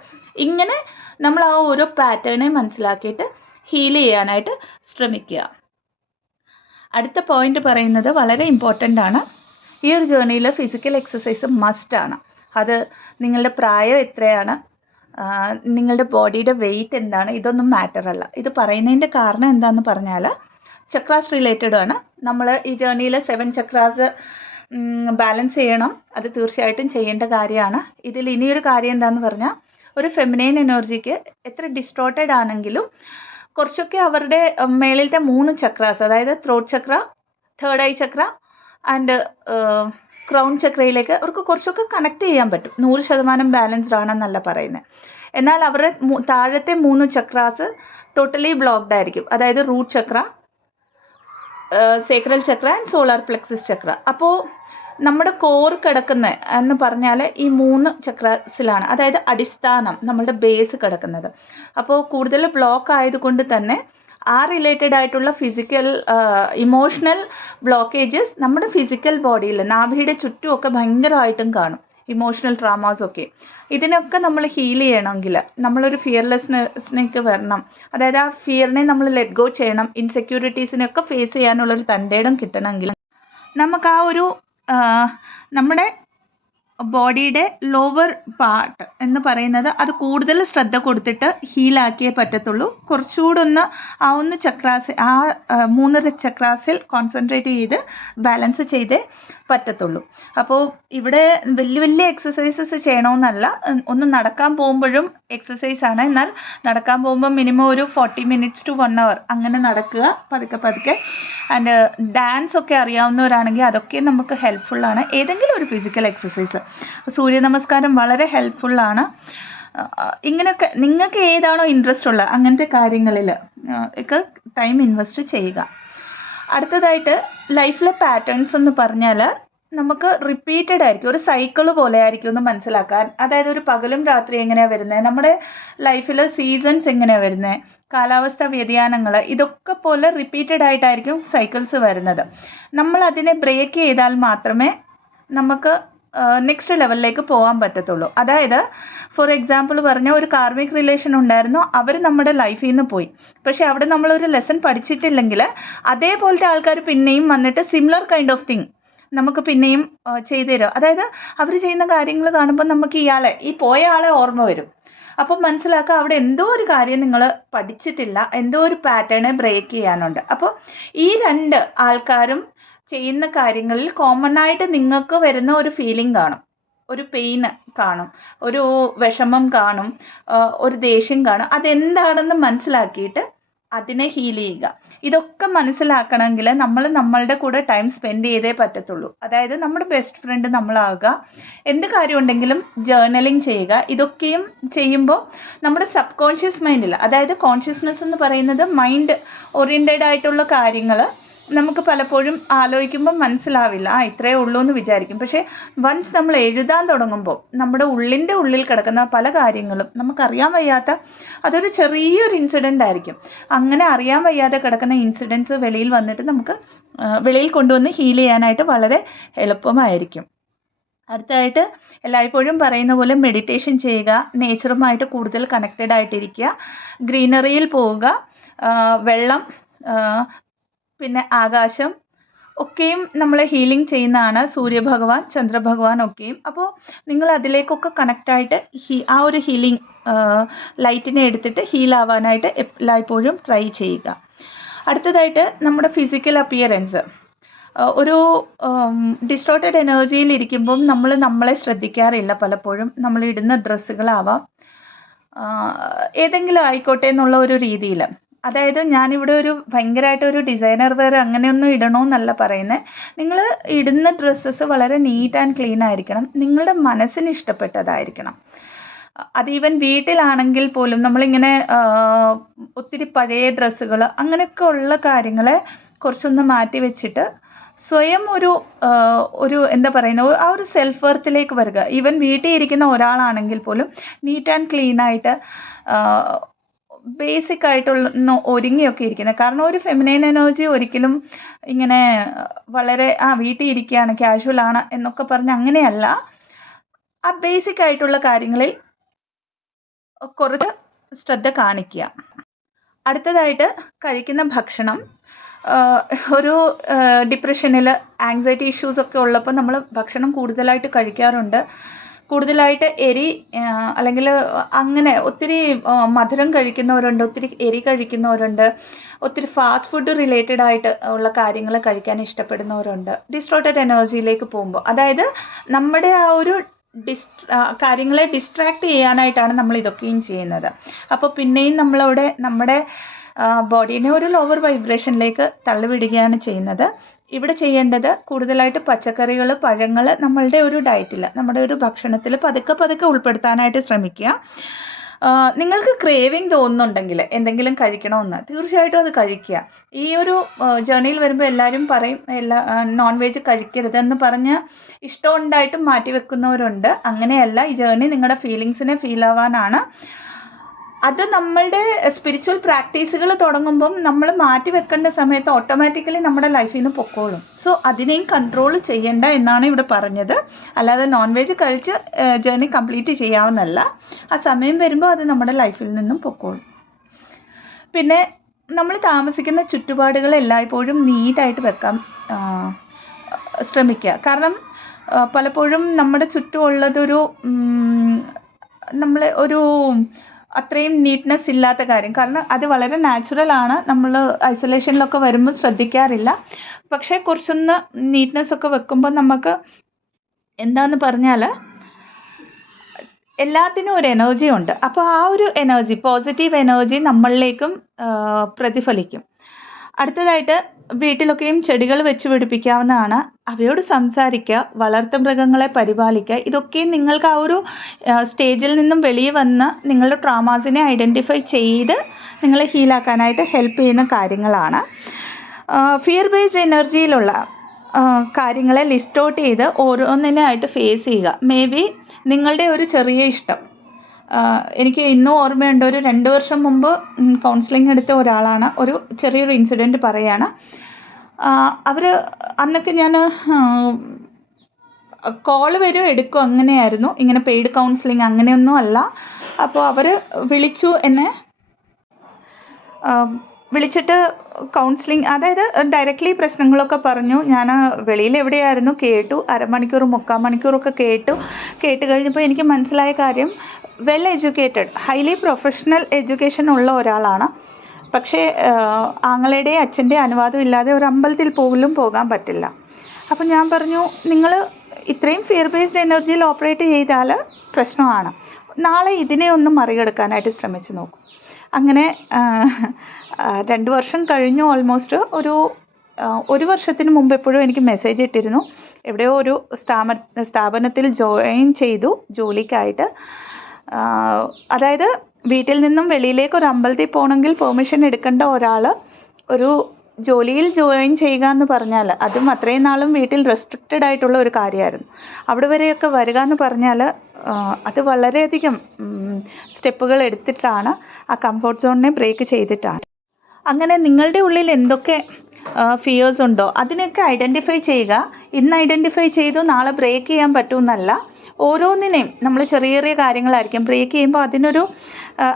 ഇങ്ങനെ നമ്മൾ ആ ഓരോ പാറ്റേണെ മനസ്സിലാക്കിയിട്ട് ഹീൽ ചെയ്യാനായിട്ട് ശ്രമിക്കുക. അടുത്ത പോയിന്റ് പറയുന്നത് വളരെ ഇമ്പോർട്ടൻ്റ് ആണ്. ഈ ഒരു ജേർണിയിൽ ഫിസിക്കൽ എക്സസൈസ് മസ്റ്റാണ്. അത് നിങ്ങളുടെ പ്രായം എത്രയാണ്, നിങ്ങളുടെ ബോഡിയുടെ വെയിറ്റ് എന്താണ്, ഇതൊന്നും മാറ്റർ അല്ല. ഇത് പറയുന്നതിൻ്റെ കാരണം എന്താണെന്ന് പറഞ്ഞാൽ ചക്രാസ് റിലേറ്റഡ് ആണ്. നമ്മൾ ഈ ജേർണിയിൽ 7 ചക്രാസ് ബാലൻസ് ചെയ്യണം. അത് തീർച്ചയായിട്ടും ചെയ്യേണ്ട കാര്യമാണ്. ഇതിൽ ഇനിയൊരു കാര്യം എന്താണെന്ന് പറഞ്ഞാൽ, ഒരു ഫെമിനൈൻ എനർജിക്ക് എത്ര ഡിസ്റ്റോർട്ടഡ് ആണെങ്കിലും കുറച്ചൊക്കെ അവരുടെ മേളിലത്തെ 3 ചക്രാസ്, അതായത് throat chakra, 3rd eye chakra and crown ചക്രയിലേക്ക് അവർക്ക് കുറച്ചൊക്കെ കണക്ട് ചെയ്യാൻ പറ്റും. 100% ബാലൻസ്ഡ് ആണെന്നല്ല പറയുന്നത്. എന്നാൽ അവരുടെ താഴത്തെ 3 ചക്രാസ് ടോട്ടലി ബ്ലോക്ക്ഡ് ആയിരിക്കും. അതായത് root chakra, sacral chakra and solar plexus chakra. അപ്പോൾ നമ്മുടെ കോർ കിടക്കുന്ന എന്ന് പറഞ്ഞാൽ ഈ 3 ചക്രാസിലാണ്, അതായത് അടിസ്ഥാനം, നമ്മളുടെ ബേസ് കിടക്കുന്നത്. അപ്പോൾ കൂടുതൽ ബ്ലോക്ക് ആയതുകൊണ്ട് തന്നെ ആ റിലേറ്റഡ് ആയിട്ടുള്ള ഫിസിക്കൽ ഇമോഷണൽ ബ്ലോക്കേജസ് നമ്മുടെ ഫിസിക്കൽ ബോഡിയിൽ നാഭിയുടെ ചുറ്റുമൊക്കെ ഭയങ്കരമായിട്ടും കാണും, ഇമോഷണൽ ട്രാമാസൊക്കെ. ഇതിനൊക്കെ നമ്മൾ ഹീൽ ചെയ്യണമെങ്കിൽ നമ്മളൊരു ഫിയർലെസ്നെസ്സിലേക്ക് വരണം. അതായത് ആ ഫിയറിനെ നമ്മൾ ലെറ്റ് ഗോ ചെയ്യണം. ഇൻസെക്യൂരിറ്റീസിനെയൊക്കെ ഫേസ് ചെയ്യാനുള്ളൊരു തൻ്റെയിടം കിട്ടണമെങ്കിൽ നമുക്ക് ആ ഒരു നമ്മുടെ ബോഡിയുടെ ലോവർ പാർട്ട് എന്ന് പറയുന്നത് അത് കൂടുതൽ ശ്രദ്ധ കൊടുത്തിട്ട് ഹീലാക്കിയേ പറ്റത്തുള്ളൂ. കുറച്ചുകൂടെ ഒന്ന് ആ 3 ചക്രാസിൽ കോൺസെൻട്രേറ്റ് ചെയ്ത് ബാലൻസ് ചെയ്തേ പറ്റത്തുള്ളൂ. അപ്പോൾ ഇവിടെ വലിയ വലിയ എക്സസൈസസ് ചെയ്യണമെന്നല്ല, ഒന്ന് നടക്കാൻ പോകുമ്പോഴും എക്സസൈസാണ്. എന്നാൽ നടക്കാൻ പോകുമ്പോൾ മിനിമം ഒരു 40 minutes to 1 hour അങ്ങനെ നടക്കുക പതുക്കെ പതുക്കെ. ആൻഡ് ഡാൻസ് ഒക്കെ അറിയാവുന്നവരാണെങ്കിൽ അതൊക്കെ നമുക്ക് ഹെൽപ്ഫുള്ളാണ്. ഏതെങ്കിലും ഒരു ഫിസിക്കൽ എക്സസൈസ്, സൂര്യ നമസ്കാരം വളരെ ഹെൽപ്ഫുള്ളാണ്. ഇങ്ങനെയൊക്കെ നിങ്ങൾക്ക് ഏതാണോ ഇൻട്രസ്റ്റ് ഉള്ളത് അങ്ങനത്തെ കാര്യങ്ങളിൽ ഒക്കെ ടൈം ഇൻവെസ്റ്റ് ചെയ്യുക. അടുത്തതായിട്ട് ലൈഫിലെ പാറ്റേൺസ് എന്ന് പറഞ്ഞാൽ നമുക്ക് റിപ്പീറ്റഡ് ആയിരിക്കും, ഒരു സൈക്കിൾ പോലെ ആയിരിക്കും എന്ന് മനസ്സിലാക്കാൻ. അതായത് ഒരു പകലും രാത്രി എങ്ങനെയാണ് വരുന്നത്, നമ്മുടെ ലൈഫിൽ സീസൺസ് എങ്ങനെയാണ് വരുന്നത്, കാലാവസ്ഥ വ്യതിയാനങ്ങൾ, ഇതൊക്കെ പോലെ റിപ്പീറ്റഡ് ആയിട്ടായിരിക്കും സൈക്കിൾസ് വരുന്നത്. നമ്മൾ അതിനെ ബ്രേക്ക് ചെയ്താൽ മാത്രമേ നമുക്ക് നെക്സ്റ്റ് ലെവലിലേക്ക് പോകാൻ പറ്റത്തുള്ളൂ. അതായത് ഫോർ എക്സാമ്പിൾ പറഞ്ഞാൽ ഒരു കാർമിക് റിലേഷൻ ഉണ്ടായിരുന്നു, അവർ നമ്മുടെ ലൈഫിൽ നിന്ന് പോയി. പക്ഷേ അവിടെ നമ്മളൊരു ലെസൺ പഠിച്ചിട്ടില്ലെങ്കിൽ അതേപോലത്തെ ആൾക്കാർ പിന്നെയും വന്നിട്ട് സിമിലർ കൈൻഡ് ഓഫ് തിങ് നമുക്ക് പിന്നെയും ചെയ്തു തരും. അതായത് അവർ ചെയ്യുന്ന കാര്യങ്ങൾ കാണുമ്പോൾ നമുക്ക് ഈ പോയ ആളെ ഓർമ്മ വരും. അപ്പം മനസ്സിലാക്കുക അവിടെ എന്തോ ഒരു കാര്യം നിങ്ങൾ പഠിച്ചിട്ടില്ല, എന്തോ ഒരു പാറ്റേണെ ബ്രേക്ക് ചെയ്യാനുണ്ട്. അപ്പോൾ ഈ 2 ആൾക്കാരും ചെയ്യുന്ന കാര്യങ്ങളിൽ കോമൺ ആയിട്ട് നിങ്ങൾക്ക് വരുന്ന ഒരു ഫീലിംഗ് കാണും, ഒരു പെയിന് കാണും, ഒരു വിഷമം കാണും, ഒരു ദേഷ്യം കാണും. അതെന്താണെന്ന് മനസ്സിലാക്കിയിട്ട് അതിനെ ഹീൽ ചെയ്യുക. ഇതൊക്കെ മനസ്സിലാക്കണമെങ്കിൽ നമ്മൾ നമ്മളുടെ കൂടെ ടൈം സ്പെൻഡ് ചെയ്തേ പറ്റത്തുള്ളൂ. അതായത് നമ്മുടെ ബെസ്റ്റ് ഫ്രണ്ട് നമ്മളാവുക. എന്ത് കാര്യമുണ്ടെങ്കിലും ജേർണലിംഗ് ചെയ്യുക. ഇതൊക്കെയും ചെയ്യുമ്പോൾ നമ്മുടെ സബ് കോൺഷ്യസ് മൈൻഡിൽ, അതായത് കോൺഷ്യസ്നെസ് എന്ന് പറയുന്നത് മൈൻഡ് ഓറിയൻറ്റഡ് ആയിട്ടുള്ള കാര്യങ്ങൾ നമുക്ക് പലപ്പോഴും ആലോചിക്കുമ്പോൾ മനസ്സിലാവില്ല, ഇത്രയേ ഉള്ളൂ എന്ന് വിചാരിക്കും. പക്ഷേ വൺസ് നമ്മൾ എഴുതാൻ തുടങ്ങുമ്പോൾ നമ്മുടെ ഉള്ളിൽ കിടക്കുന്ന പല കാര്യങ്ങളും നമുക്കറിയാൻ വയ്യാത്ത, അതൊരു ചെറിയൊരു ഇൻസിഡൻ്റ് ആയിരിക്കും. അങ്ങനെ അറിയാൻ വയ്യാതെ കിടക്കുന്ന ഇൻസിഡൻസ് വെളിയിൽ വന്നിട്ട് നമുക്ക് വെളിയിൽ കൊണ്ടുവന്ന് ഹീൽ ചെയ്യാനായിട്ട് വളരെ എളുപ്പമായിരിക്കും. അടുത്തതായിട്ട് എല്ലായ്പ്പോഴും പറയുന്ന പോലെ മെഡിറ്റേഷൻ ചെയ്യുക, നേച്ചറുമായിട്ട് കൂടുതൽ കണക്റ്റഡ് ആയിട്ടിരിക്കുക, ഗ്രീനറിയിൽ പോവുക, വെള്ളം, പിന്നെ ആകാശം ഒക്കെയും നമ്മളെ ഹീലിംഗ് ചെയ്യുന്നതാണ്. സൂര്യഭഗവാൻ, ചന്ദ്രഭഗവാൻ ഒക്കെയും. അപ്പോൾ നിങ്ങൾ അതിലേക്കൊക്കെ കണക്റ്റായിട്ട് ആ ഒരു ഹീലിംഗ് ലൈറ്റിനെ എടുത്തിട്ട് ഹീലാവാനായിട്ട് എല്ലായ്പ്പോഴും ട്രൈ ചെയ്യുക. അടുത്തതായിട്ട് നമ്മുടെ ഫിസിക്കൽ അപ്പിയറൻസ്. ഒരു ഡിസ്റ്റോർട്ടഡ് എനർജിയിൽ ഇരിക്കുമ്പം നമ്മൾ നമ്മളെ ശ്രദ്ധിക്കാറില്ല പലപ്പോഴും. നമ്മൾ ഇടുന്ന ഡ്രസ്സുകളാവാം, ഏതെങ്കിലും ആയിക്കോട്ടെ എന്നുള്ള ഒരു രീതിയിൽ. അതായത് ഞാനിവിടെ ഒരു ഭയങ്കരമായിട്ടൊരു ഡിസൈനർ വെയർ അങ്ങനെയൊന്നും ഇടണമെന്നല്ല പറയുന്നത്. നിങ്ങൾ ഇടുന്ന ഡ്രസ്സസ് വളരെ നീറ്റ് ആൻഡ് ക്ലീൻ ആയിരിക്കണം, നിങ്ങളുടെ മനസ്സിന് ഇഷ്ടപ്പെട്ടതായിരിക്കണം. അത് ഈവൻ വീട്ടിലാണെങ്കിൽ പോലും നമ്മളിങ്ങനെ ഒത്തിരി പഴയ ഡ്രസ്സുകൾ അങ്ങനെയൊക്കെ ഉള്ള കാര്യങ്ങളെ കുറച്ചൊന്ന് മാറ്റി വെച്ചിട്ട് സ്വയം ഒരു എന്താ പറയുന്നത്, ആ ഒരു സെൽഫ് വർത്തിലേക്ക് വരിക. ഈവൻ വീട്ടിൽ ഇരിക്കുന്ന ഒരാളാണെങ്കിൽ പോലും നീറ്റ് ആൻഡ് ക്ലീൻ ആയിട്ട് ബേസിക് ആയിട്ടുള്ള ഒരുങ്ങിയൊക്കെ ഇരിക്കുന്നത്. കാരണം ഒരു ഫെമിനൈൻ എനർജി ഒരിക്കലും ഇങ്ങനെ വളരെ വീട്ടിൽ ഇരിക്കുകയാണ്, കാഷ്വൽ ആണ് എന്നൊക്കെ പറഞ്ഞ് അങ്ങനെയല്ല. ആ ബേസിക് ആയിട്ടുള്ള കാര്യങ്ങളിൽ കുറച്ച് ശ്രദ്ധ കാണിക്കുക. അടുത്തതായിട്ട് കഴിക്കുന്ന ഭക്ഷണം. ഒരു ഡിപ്രഷനിൽ ആങ്സൈറ്റി ഇഷ്യൂസൊക്കെ ഉള്ളപ്പോൾ നമ്മൾ ഭക്ഷണം കൂടുതലായിട്ട് കഴിക്കാറുണ്ട്. കൂടുതലായിട്ട് എരി അല്ലെങ്കിൽ അങ്ങനെ ഒത്തിരി മധുരം കഴിക്കുന്നവരുണ്ട്, ഒത്തിരി എരി കഴിക്കുന്നവരുണ്ട്, ഒത്തിരി ഫാസ്റ്റ് ഫുഡ് റിലേറ്റഡ് ആയിട്ട് ഉള്ള കാര്യങ്ങൾ കഴിക്കാൻ ഇഷ്ടപ്പെടുന്നവരുണ്ട്. ഡിസ്റ്റോർട്ടഡ് എനർജിയിലേക്ക് പോകുമ്പോൾ, അതായത് നമ്മുടെ ആ ഒരു കാര്യങ്ങളെ ഡിസ്ട്രാക്ട് ചെയ്യാനായിട്ടാണ് നമ്മൾ ഇതൊക്കെയും ചെയ്യുന്നത്. അപ്പോൾ പിന്നെയും നമ്മളവിടെ നമ്മുടെ ബോഡീനെ ഒരു ലോവർ വൈബ്രേഷനിലേക്ക് തള്ളിവിടുകയാണ് ചെയ്യുന്നത്. ഇവിടെ ചെയ്യേണ്ടത് കൂടുതലായിട്ട് പച്ചക്കറികൾ, പഴങ്ങൾ നമ്മളുടെ ഒരു ഡയറ്റിൽ, നമ്മുടെ ഒരു ഭക്ഷണത്തിൽ പതുക്കെ പതുക്കെ ഉൾപ്പെടുത്താനായിട്ട് ശ്രമിക്കുക. നിങ്ങൾക്ക് ക്രേവിങ് തോന്നുന്നുണ്ടെങ്കിൽ എന്തെങ്കിലും കഴിക്കണമെന്ന് തീർച്ചയായിട്ടും അത് കഴിക്കുക. ഈ ഒരു ജേർണിയിൽ വരുമ്പോൾ എല്ലാവരും പറയും നോൺ വെജ് കഴിക്കരുതെന്ന് പറഞ്ഞ് ഇഷ്ടമുണ്ടായിട്ടും മാറ്റി വെക്കുന്നവരുണ്ട്. അങ്ങനെയല്ല, ഈ ജേർണി നിങ്ങളുടെ ഫീലിങ്സിനെ ഫീൽ ആവാനാണ്. അത് നമ്മളുടെ സ്പിരിച്വൽ പ്രാക്ടീസുകൾ തുടങ്ങുമ്പം നമ്മൾ മാറ്റി വെക്കേണ്ട സമയത്ത് ഓട്ടോമാറ്റിക്കലി നമ്മുടെ ലൈഫിൽ നിന്ന് പൊക്കോളും. സോ അതിനെയും കൺട്രോൾ ചെയ്യേണ്ട എന്നാണ് ഇവിടെ പറഞ്ഞത്. അല്ലാതെ നോൺ വെജ് കഴിച്ച് ജേർണി കംപ്ലീറ്റ് ചെയ്യാവുന്നല്ല. ആ സമയം വരുമ്പോൾ അത് നമ്മുടെ ലൈഫിൽ നിന്നും പൊക്കോളും. പിന്നെ നമ്മൾ താമസിക്കുന്ന ചുറ്റുപാടുകൾ എല്ലായ്പ്പോഴും നീറ്റായിട്ട് വെക്കാൻ ശ്രമിക്കുക. കാരണം പലപ്പോഴും നമ്മുടെ ചുറ്റുമുള്ളതൊരു നമ്മൾ ഒരു അത്രയും നീറ്റ്നെസ് ഇല്ലാത്ത കാര്യം. കാരണം അത് വളരെ നാച്ചുറലാണ്. നമ്മൾ ഐസൊലേഷനിലൊക്കെ വരുമ്പോൾ ശ്രദ്ധിക്കാറില്ല. പക്ഷേ കുറച്ചൊന്ന് നീറ്റ്നെസ് ഒക്കെ വെക്കുമ്പോൾ നമുക്ക് എന്താണെന്ന് പറഞ്ഞാൽ എല്ലാത്തിനും ഒരു എനർജി ഉണ്ട്. അപ്പോൾ ആ ഒരു എനർജി, പോസിറ്റീവ് എനർജി നമ്മളിലേക്കും പ്രതിഫലിക്കും. അടുത്തതായിട്ട് വീട്ടിലൊക്കെയും ചെടികൾ വെച്ച് പിടിപ്പിക്കാവുന്നതാണ്. അവയോട് സംസാരിക്കുക, വളർത്തുമൃഗങ്ങളെ പരിപാലിക്കുക. ഇതൊക്കെയും നിങ്ങൾക്ക് ആ ഒരു സ്റ്റേജിൽ നിന്നും വെളിയെ വന്ന് നിങ്ങളുടെ ട്രോമാസിനെ ഐഡൻറ്റിഫൈ ചെയ്ത് നിങ്ങളെ ഹീലാക്കാനായിട്ട് ഹെൽപ്പ് ചെയ്യുന്ന കാര്യങ്ങളാണ്. ഫിയർ ബേസ്ഡ് എനർജിയിലുള്ള കാര്യങ്ങളെ ലിസ്റ്റ് ഔട്ട് ചെയ്ത് ഓരോന്നിനായിട്ട് ഫേസ് ചെയ്യുക. മേ ബി നിങ്ങളുടെ ഒരു ചെറിയ ഇഷ്ടം, എനിക്ക് ഇന്നും ഓർമ്മയുണ്ട്, ഒരു 2 വർഷം മുമ്പ് കൗൺസിലിംഗ് എടുത്ത ഒരാളാണ്. ഒരു ചെറിയൊരു ഇൻസിഡൻറ്റ് പറയുകയാണ്. അവർ അന്നൊക്കെ ഞാൻ കോള് വരും എടുക്കും, അങ്ങനെയായിരുന്നു. ഇങ്ങനെ പെയ്ഡ് കൗൺസിലിംഗ് അങ്ങനെയൊന്നും അല്ല. അപ്പോൾ അവർ വിളിച്ചു എന്നെ, വിളിച്ചിട്ട് കൗൺസിലിംഗ്, അതായത് ഡയറക്റ്റ്ലി പ്രശ്നങ്ങളൊക്കെ പറഞ്ഞു. ഞാൻ വെളിയിൽ എവിടെയായിരുന്നു, കേട്ടു. അരമണിക്കൂർ 3/4 മണിക്കൂറൊക്കെ കേട്ട് കഴിഞ്ഞപ്പോൾ എനിക്ക് മനസ്സിലായ കാര്യം, well educated, highly professional education ഉള്ള ഒരാളാണ്. പക്ഷേ ആങ്ങളുടെ അച്ഛൻ്റെ അനുവാദം ഇല്ലാതെ ഒരു അമ്പലത്തിൽ പോലും പോകാൻ പറ്റില്ല. അപ്പം ഞാൻ പറഞ്ഞു, നിങ്ങൾ ഇത്രയും ഫിയർ ബേസ്ഡ് എനർജിയിൽ ഓപ്പറേറ്റ് ചെയ്താൽ പ്രശ്നമാണ്. നാളെ ഇതിനെ ഒന്ന് മറികടക്കാനായിട്ട് ശ്രമിച്ചു നോക്കും. അങ്ങനെ 2 വർഷം കഴിഞ്ഞു. ഓൾമോസ്റ്റ് ഒരു വർഷത്തിന് മുമ്പ് എപ്പോഴും എനിക്ക് മെസ്സേജ് ഇട്ടിരുന്നു. എവിടെയോ ഒരു സ്ഥാപനത്തിൽ ജോയിൻ ചെയ്തു ജോലിക്കായിട്ട്. അതായത് വീട്ടിൽ നിന്നും വെളിയിലേക്ക് ഒരു അമ്പലത്തിൽ പോകണമെങ്കിൽ പെർമിഷൻ എടുക്കേണ്ട ഒരാൾ ഒരു ജോലിയിൽ ജോയിൻ ചെയ്യുക എന്ന് പറഞ്ഞാൽ, അതും അത്രയും നാളും വീട്ടിൽ റെസ്ട്രിക്റ്റഡ് ആയിട്ടുള്ള ഒരു കാര്യമായിരുന്നു. അവിടെ വരെയൊക്കെ വരിക എന്ന് പറഞ്ഞാൽ അത് വളരെയധികം സ്റ്റെപ്പുകൾ എടുത്തിട്ടാണ്, ആ കംഫർട്ട് സോണിനെ ബ്രേക്ക് ചെയ്തിട്ടാണ്. അങ്ങനെ നിങ്ങളുടെ ഉള്ളിൽ എന്തൊക്കെ ഫിയേഴ്സ് ഉണ്ടോ അതിനൊക്കെ ഐഡൻറ്റിഫൈ ചെയ്യുക. ഇന്ന് ഐഡൻറ്റിഫൈ ചെയ്തു നാളെ ബ്രേക്ക് ചെയ്യാൻ പറ്റുമെന്നല്ല. ഓരോന്നിനെയും നമ്മൾ ചെറിയ ചെറിയ കാര്യങ്ങളായിരിക്കും ബ്രേക്ക് ചെയ്യുമ്പോൾ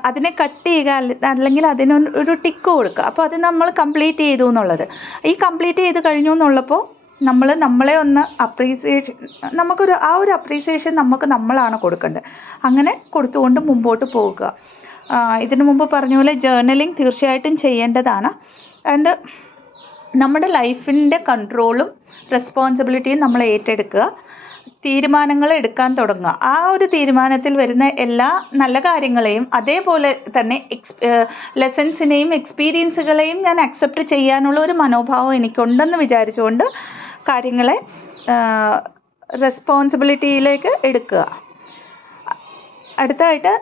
അതിനെ കട്ട് ചെയ്യുക, അല്ലെങ്കിൽ അതിനൊരു ടിക്ക് കൊടുക്കുക. അപ്പോൾ അത് നമ്മൾ കംപ്ലീറ്റ് ചെയ്തു എന്നുള്ളത്. ഈ കംപ്ലീറ്റ് ചെയ്ത് കഴിഞ്ഞു എന്നുള്ളപ്പോൾ നമ്മളെ ഒന്ന് അപ്രീസിയേഷൻ, ആ ഒരു അപ്രീസിയേഷൻ നമ്മളാണ് കൊടുക്കേണ്ടത്. അങ്ങനെ കൊടുത്തുകൊണ്ട് മുമ്പോട്ട് പോകുക. ഇതിനു മുമ്പ് പറഞ്ഞ പോലെ ജേർണലിംഗ് തീർച്ചയായിട്ടും ചെയ്യേണ്ടതാണ്. ആൻഡ് നമ്മുടെ ലൈഫിൻ്റെ കൺട്രോളും റെസ്പോൺസിബിലിറ്റിയും നമ്മൾ ഏറ്റെടുക്കുക. തീരുമാനങ്ങൾ എടുക്കാൻ തുടങ്ങുക. ആ ഒരു തീരുമാനത്തിൽ വരുന്ന എല്ലാ നല്ല കാര്യങ്ങളെയും അതേപോലെ തന്നെ ലെസൺസിനെയും എക്സ്പീരിയൻസുകളെയും ഞാൻ അക്സെപ്റ്റ് ചെയ്യാനുള്ള ഒരു മനോഭാവം എനിക്കുണ്ടെന്ന് വിചാരിച്ചുകൊണ്ട് കാര്യങ്ങളെ റെസ്പോൺസിബിലിറ്റിയിലേക്ക് എടുക്കുക. അടുത്തതായിട്ട്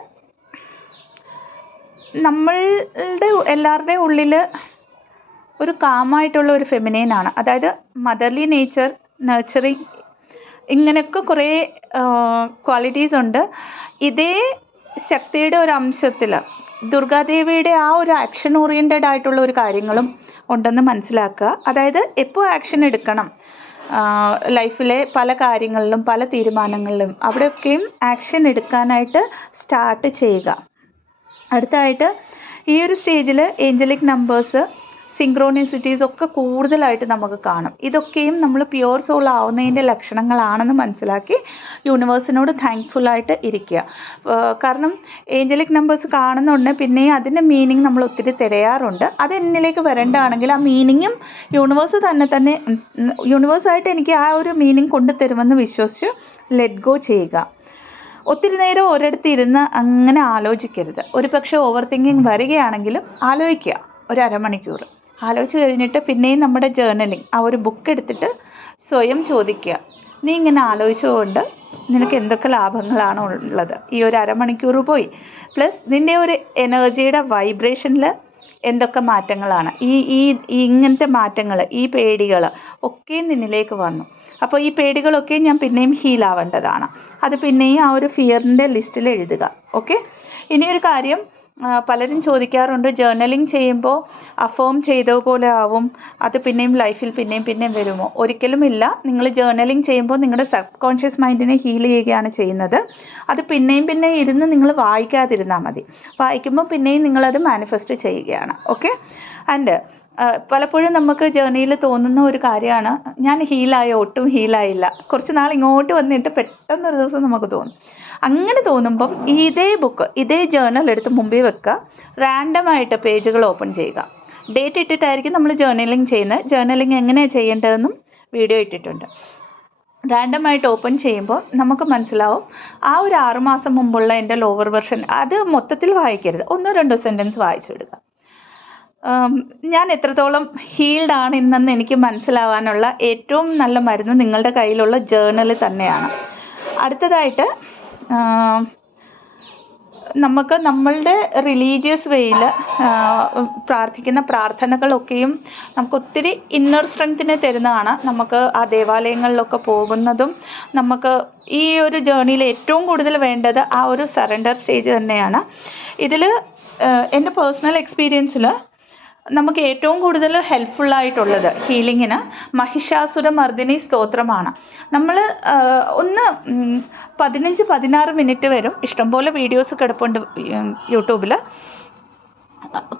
നമ്മളുടെ എല്ലാവരുടെയും ഉള്ളിൽ ഒരു കാമായിട്ടുള്ള ഒരു ഫെമിനൈനാണ്. അതായത് മദർലി നേച്ചർ, നർച്ചറിങ്, ഇങ്ങനെയൊക്കെ കുറേ ക്വാളിറ്റീസ് ഉണ്ട്. ഇതേ ശക്തിയുടെ ഒരു അംശത്തിൽ ദുർഗാദേവിയുടെ ആ ഒരു ആക്ഷൻ ഓറിയൻറ്റഡ് ആയിട്ടുള്ള ഒരു കാര്യങ്ങളും ഉണ്ടെന്ന് മനസ്സിലാക്കുക. അതായത് എപ്പോൾ ആക്ഷൻ എടുക്കണം, ലൈഫിലെ പല കാര്യങ്ങളിലും പല തീരുമാനങ്ങളിലും അവിടെയൊക്കെയും ആക്ഷൻ എടുക്കാനായിട്ട് സ്റ്റാർട്ട് ചെയ്യുക. അടുത്തതായിട്ട് ഈ ഒരു സ്റ്റേജിൽ ഏഞ്ചലിക് നമ്പേഴ്സ്, സിങ്ക്രോണിസിറ്റീസ് ഒക്കെ കൂടുതലായിട്ട് നമുക്ക് കാണും. ഇതൊക്കെയും നമ്മൾ പ്യുവർ സോൾ ആവുന്നതിൻ്റെ ലക്ഷണങ്ങളാണെന്ന് മനസ്സിലാക്കി യൂണിവേഴ്സിനോട് താങ്ക്ഫുള്ളായിട്ട് ഇരിക്കുക. കാരണം ഏഞ്ചലിക് നമ്പേഴ്സ് കാണുന്നുണ്ട്, പിന്നെ അതിൻ്റെ മീനിങ് നമ്മൾ ഒത്തിരി തിരയാറുണ്ട്. അത് എന്നിലേക്ക് വരേണ്ടതാണെങ്കിൽ ആ മീനിങ്ങും യൂണിവേഴ്സായിട്ട് എനിക്ക് ആ ഒരു മീനിങ് കൊണ്ടുതരുമെന്ന് വിശ്വസിച്ച് ലെറ്റ് ഗോ ചെയ്യുക. ഒത്തിരി നേരം ഒരിടത്ത് ഇരുന്ന് അങ്ങനെ ആലോചിക്കരുത്. ഒരു പക്ഷേ ഓവർ തിങ്കിങ് വരികയാണെങ്കിലും ആലോചിക്കുക. ഒരു അരമണിക്കൂർ ആലോചിച്ച് കഴിഞ്ഞിട്ട് പിന്നെയും നമ്മുടെ ജേർണലിങ്, ആ ഒരു ബുക്ക് എടുത്തിട്ട് സ്വയം ചോദിക്കുക, നീ ഇങ്ങനെ ആലോചിച്ചുകൊണ്ട് നിനക്ക് എന്തൊക്കെ ലാഭങ്ങളാണ് ഉള്ളത്. ഈ ഒരു അരമണിക്കൂർ പോയി, പ്ലസ് നിൻ്റെ ഒരു എനർജിയുടെ വൈബ്രേഷനിൽ എന്തൊക്കെ മാറ്റങ്ങളാണ് ഈ ഈ ഇങ്ങനത്തെ മാറ്റങ്ങൾ, ഈ പേടികൾ ഒക്കെ നിന്നിലേക്ക് വന്നു. അപ്പോൾ ഈ പേടികളൊക്കെ ഞാൻ പിന്നെയും ഹീലാവേണ്ടതാണ്. അത് പിന്നെയും ആ ഒരു ഫിയറിൻ്റെ ലിസ്റ്റിൽ എഴുതുക. ഓക്കെ. ഇനിയൊരു കാര്യം, പലരും ചോദിക്കാറുണ്ട്, ജേർണലിംഗ് ചെയ്യുമ്പോൾ അഫേം ചെയ്ത പോലെ ആവും, അത് പിന്നെയും ലൈഫിൽ പിന്നെയും വരുമോ? ഒരിക്കലുമില്ല. നിങ്ങൾ ജേർണലിംഗ് ചെയ്യുമ്പോൾ നിങ്ങളുടെ സബ് കോൺഷ്യസ് മൈൻഡിനെ ഹീൽ ചെയ്യുകയാണ് ചെയ്യുന്നത്. അത് പിന്നെയും ഇരുന്ന് നിങ്ങൾ വായിക്കാതിരുന്നാൽ മതി. വായിക്കുമ്പോൾ പിന്നെയും നിങ്ങളത് മാനിഫെസ്റ്റ് ചെയ്യുകയാണ്. ഓക്കെ. ആൻഡ് പലപ്പോഴും നമുക്ക് ജേർണിയിൽ തോന്നുന്ന ഒരു കാര്യമാണ്, ഞാൻ ഹീലായോ? ഒട്ടും ഹീലായില്ല. കുറച്ച് നാൾ ഇങ്ങോട്ട് വന്നിട്ട് പെട്ടെന്നൊരു ദിവസം നമുക്ക് തോന്നും. അങ്ങനെ തോന്നുമ്പം ഇതേ ബുക്ക്, ഇതേ ജേർണൽ എടുത്ത് മുമ്പിൽ വെക്കുക, റാൻഡമായിട്ട് പേജുകൾ ഓപ്പൺ ചെയ്യുക. ഡേറ്റ് ഇട്ടിട്ടായിരിക്കും നമ്മൾ ജേർണലിംഗ് ചെയ്യുന്നത്. ജേർണലിംഗ് എങ്ങനെയാണ് ചെയ്യേണ്ടതെന്നും വീഡിയോ ഇട്ടിട്ടുണ്ട്. റാൻഡമായിട്ട് ഓപ്പൺ ചെയ്യുമ്പോൾ നമുക്ക് മനസ്സിലാവും ആ ഒരു 6 മാസം മുമ്പുള്ള എൻ്റെ ലോവർ വെർഷൻ. അത് മൊത്തത്തിൽ വായിക്കരുത്, 1-2 സെൻറ്റൻസ് വായിച്ചു വിടുക. ഞാൻ എത്രത്തോളം ഹീൽഡ് ആണ് ഇന്നെന്ന് എനിക്ക് മനസ്സിലാവാനുള്ള ഏറ്റവും നല്ല മരുന്ന് നിങ്ങളുടെ കയ്യിലുള്ള ജേർണൽ തന്നെയാണ്. അടുത്തതായിട്ട് നമുക്ക് നമ്മളുടെ റിലീജിയസ് വേയിൽ പ്രാർത്ഥിക്കുന്ന പ്രാർത്ഥനകളൊക്കെയും നമുക്ക് ഒത്തിരി ഇന്നർ സ്ട്രെങ്ത്തിനെ തരുന്നതാണ്. നമുക്ക് ആ ദേവാലയങ്ങളിലൊക്കെ പോകുന്നതും നമുക്ക് ഈ ഒരു ജേർണിയിൽ ഏറ്റവും കൂടുതൽ വേണ്ടത് ആ ഒരു സറണ്ടർ സ്റ്റേജ് തന്നെയാണ്. ഇതിൽ എൻ്റെ പേഴ്സണൽ എക്സ്പീരിയൻസിൽ നമുക്ക് ഏറ്റവും കൂടുതൽ ഹെൽപ്ഫുള്ളായിട്ടുള്ളത് ഹീലിങ്ങിന് മഹിഷാസുരമർദിനി സ്തോത്രമാണ്. നമ്മൾ ഒന്ന് 15-16 മിനിറ്റ് വരും. ഇഷ്ടംപോലെ വീഡിയോസ് കിടപ്പുണ്ട് യൂട്യൂബിൽ.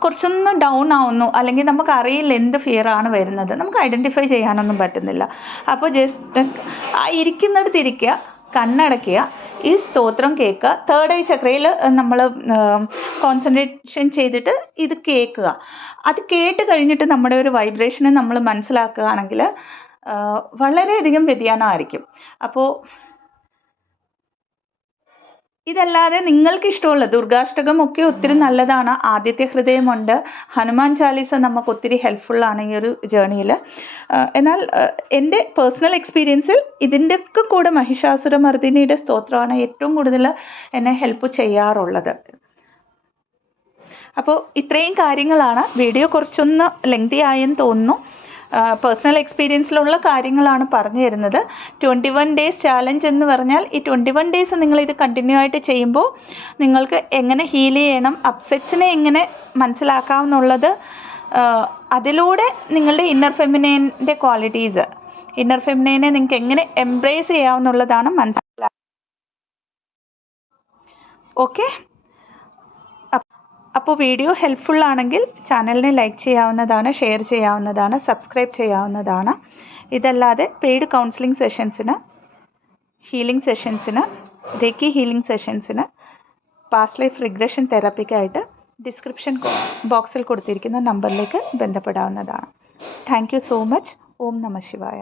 കുറച്ചൊന്ന് ഡൗൺ ആവുന്നു, അല്ലെങ്കിൽ നമുക്കറിയില്ല എന്ത് ഫിയറാണ് വരുന്നത്, നമുക്ക് ഐഡൻറ്റിഫൈ ചെയ്യാനൊന്നും പറ്റുന്നില്ല. അപ്പോൾ ജസ്റ്റ് ഇരിക്കുന്നിടത്ത് ഇരിക്കുക, കണ്ണടയ്ക്കുക, ഈ സ്തോത്രം കേൾക്കുക. തേർഡ് ഐ ചക്രയിൽ നമ്മൾ കോൺസെൻട്രേഷൻ ചെയ്തിട്ട് ഇത് കേൾക്കുക. അത് കേട്ട് കഴിഞ്ഞിട്ട് നമ്മുടെ ഒരു വൈബ്രേഷനെ നമ്മൾ മനസ്സിലാക്കുകയാണെങ്കിൽ വളരെയധികം വ്യതിയാനമായിരിക്കും. അപ്പോൾ ഇതല്ലാതെ നിങ്ങൾക്ക് ഇഷ്ടമുള്ള ദുർഗാഷ്ടകം ഒക്കെ ഒത്തിരി നല്ലതാണ്. ആദിത്യ ഹൃദയമുണ്ട്, ഹനുമാൻ ചാലീസ നമുക്ക് ഒത്തിരി ഹെൽപ്ഫുള്ളാണ് ഈ ഒരു ജേർണിയിൽ. എന്നാൽ എൻ്റെ പേഴ്സണൽ എക്സ്പീരിയൻസിൽ ഇതിൻ്റെയൊക്കെ കൂടെ മഹിഷാസുരമർദിനിയുടെ സ്തോത്രമാണ് ഏറ്റവും കൂടുതൽ എന്നെ ഹെൽപ്പ് ചെയ്യാറുള്ളത്. അപ്പോൾ ഇത്രയും കാര്യങ്ങളാണ്. വീഡിയോ കുറച്ചൊന്ന് ലെങ്തി ആയെന്ന് തോന്നുന്നു. പേഴ്സണൽ എക്സ്പീരിയൻസിലുള്ള കാര്യങ്ങളാണ് പറഞ്ഞു തരുന്നത്. 21 ഡേയ്സ് ചാലഞ്ച് എന്ന് പറഞ്ഞാൽ ഈ 21 ഡേയ്സ് നിങ്ങളിത് കണ്ടിന്യൂ ആയിട്ട് ചെയ്യുമ്പോൾ നിങ്ങൾക്ക് എങ്ങനെ ഹീൽ ചെയ്യണം, അപ്സെറ്റ്സിനെ എങ്ങനെ മനസ്സിലാക്കാമെന്നുള്ളത്, അതിലൂടെ നിങ്ങളുടെ ഇന്നർ ഫെമിനൈൻ്റെ ക്വാളിറ്റീസ്, ഇന്നർ ഫെമിനൈനെ നിങ്ങൾക്ക് എങ്ങനെ എംബ്രേസ് ചെയ്യാമെന്നുള്ളതാണ് മനസ്സിലാക്കുക. ഓക്കെ. അപ്പോൾ വീഡിയോ ഹെൽപ്ഫുള്ളാണെങ്കിൽ ചാനലിനെ ലൈക്ക് ചെയ്യാവുന്നതാണ്, ഷെയർ ചെയ്യാവുന്നതാണ്, സബ്സ്ക്രൈബ് ചെയ്യാവുന്നതാണ്. ഇതല്ലാതെ പെയ്ഡ് കൗൺസിലിംഗ് സെഷൻസിന്, ഹീലിംഗ് സെഷൻസിന്, റേക്കി ഹീലിംഗ് സെഷൻസിന്, പാസ്റ്റ് ലൈഫ് റിഗ്രഷൻ തെറാപ്പിക്കായിട്ട് ഡിസ്ക്രിപ്ഷൻ ബോക്സിൽ കൊടുത്തിരിക്കുന്ന നമ്പറിലേക്ക് ബന്ധപ്പെടാവുന്നതാണ്. Thank you so much. ഓം നമഃ ശിവായ.